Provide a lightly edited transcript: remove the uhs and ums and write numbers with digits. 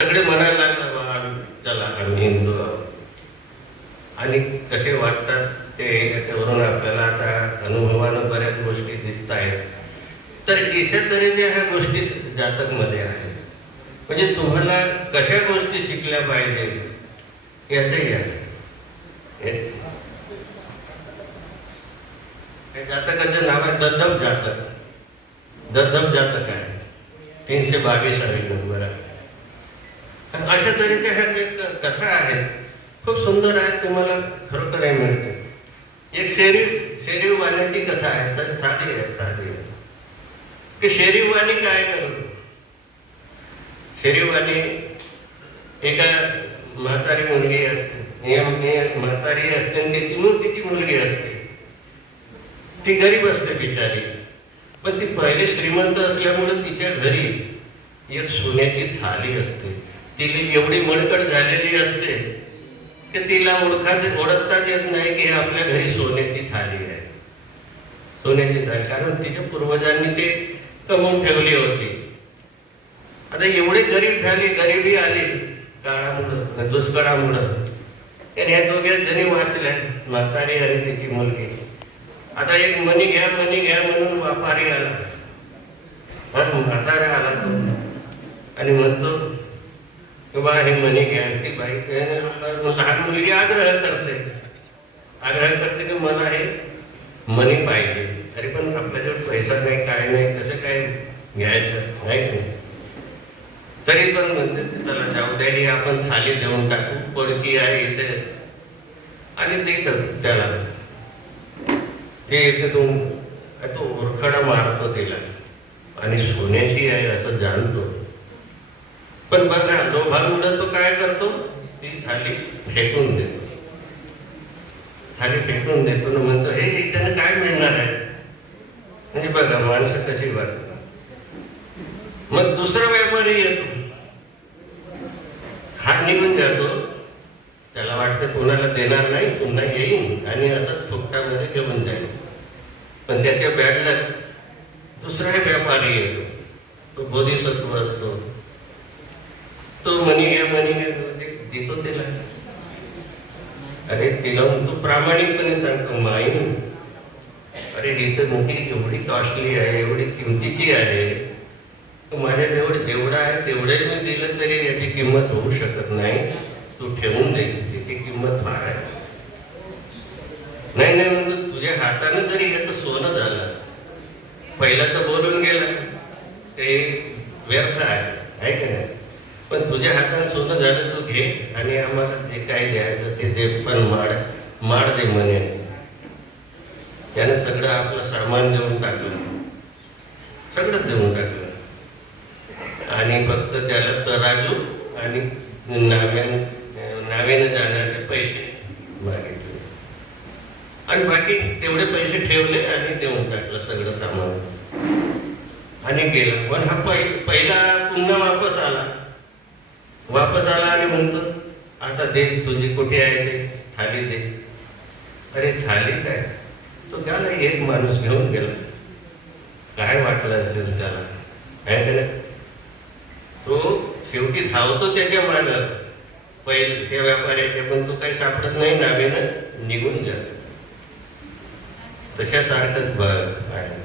सगळे म्हणायला लागला बा चला आम्ही हिंदू आहोत आणि कसे वाटतात ते याच्यावरून आपल्याला आता अनुभवानं बऱ्याच गोष्टी दिसत आहेत. तर अशा तऱ्हेच्या ह्या गोष्टी जातकमध्ये आहेत. म्हणजे तुम्हाला कशा गोष्टी शिकल्या पाहिजे याचंही आहे. जातकाचं नाव आहे दद्धब जातक. दद्धब जातक आहे, 322 नंबर आहे. अशा तऱ्हेच्या ह्या ज्या कथा आहेत खूप सुंदर आहेत, तुम्हाला खरोखर हे मिळते. एक शेरीव वाण्याची कथा आहे, साधी आहे की शेरीव वाणी काय करतो. शेरीव वाणी एका म्हातारी मुलगी असते, म्हातारी असते आणि तिची मुलगी असते. ती गरीब असते बिचारी, पण ती पहिले श्रीमंत असल्यामुळे तिच्या घरी एक सोन्याची थाली असते. तिला एवढी मडकड झालेली असते की तिला ओळखताच येत नाही की आपल्या घरी सोन्याची थाली आहे. सोन्याची थाली, कारण तिच्या पूर्वजांनी ते कमवून ठेवली होती. आता एवढे गरीब झाली, गरिबी आली काळामुळं, दुष्काळामुळं. ह्या दोघ्या जणी वाचल्या, म्हातारी आणि तिची मुलगी. आता एक मणी घ्या म्हणून व्यापारी आला. म्हातारा आला तो आणि म्हणतो किंवा हे मणी घ्या. ती बाई लहान मुलगी आग्रह करते की मला हे मणी पाहिजे. तरी पण आपल्याजवळ पैसा नाही, काय नाही, कसं काय घ्यायचं नाही की नाही. तरी पण म्हणते चला जाऊ द्या, ही आपण थाली देऊन टाकू, पडकी आहे इथे. आणि देत त्याला ते येते, तो ओरखडा मारतो तिला आणि सोन्याची आहे असं जाणतो. पण बघा लोभामुळं तो काय करतो, ती थाली फेकून देतो. थाली फेकून देतो ना म्हणतो हे इथे काय मिळणार आहे. म्हणजे बघा माणसं कशी वागतात. मग दुसरा व्यापारी येतो, हा निघून जातो. त्याला वाटतं कोणाला देणार नाही, पुन्हा येईन आणि असं फुकटामध्ये घेऊन जाईल. पण त्याच्या बॅडला दुसरा व्यापारी येतो, तो बोधिसत्व असतो. तो मणी घ्या देतो तिला. अरे तिला तो प्रामाणिकपणे सांगतो माई, अरे ही तर मोठी एवढी कॉस्टली आहे, एवढी किमतीची आहे. माझ्याजवळ जेवढं आहे तेवढे मी दिलं तरी याची किंमत होऊ शकत नाही. तू ठेवून दे, तिची किंमत फार आहे. नाही म्हणतो तुझ्या हाताने जरी याचं सोनं झालं, पहिला तर बोलून गेला ते व्यर्थ आहे की नाही. पण तुझ्या हातात सोनं झालं, तू घे आणि आम्हाला जे काय द्यायचं ते दे, पण माड दे म्हणे. त्याने सगळं आपलं सामान देऊन टाकलं, सगळं देऊन टाकलं आणि फक्त त्याला तराजू आणि नावेनं जाणारे पैसे मागितले आणि बाकी तेवढे पैसे ठेवले आणि देऊन टाकलं सगळं सामान आणि गेला. पण हा पहिला पुन्हा वापस आला आणि म्हणतो आता दे, तुझी कुठे आहे ते थाली दे. अरे थाली काय, तो त्याला एक माणूस घेऊन गेला. काय वाटलं असेल त्याला, काय केलं. तो शेवटी धावतो त्याच्या मागं पहिले त्या व्यापाऱ्याच्या, पण तो काही सापडत नाही, नावेनं निघून जातो. तशासारखंच बघ आहे.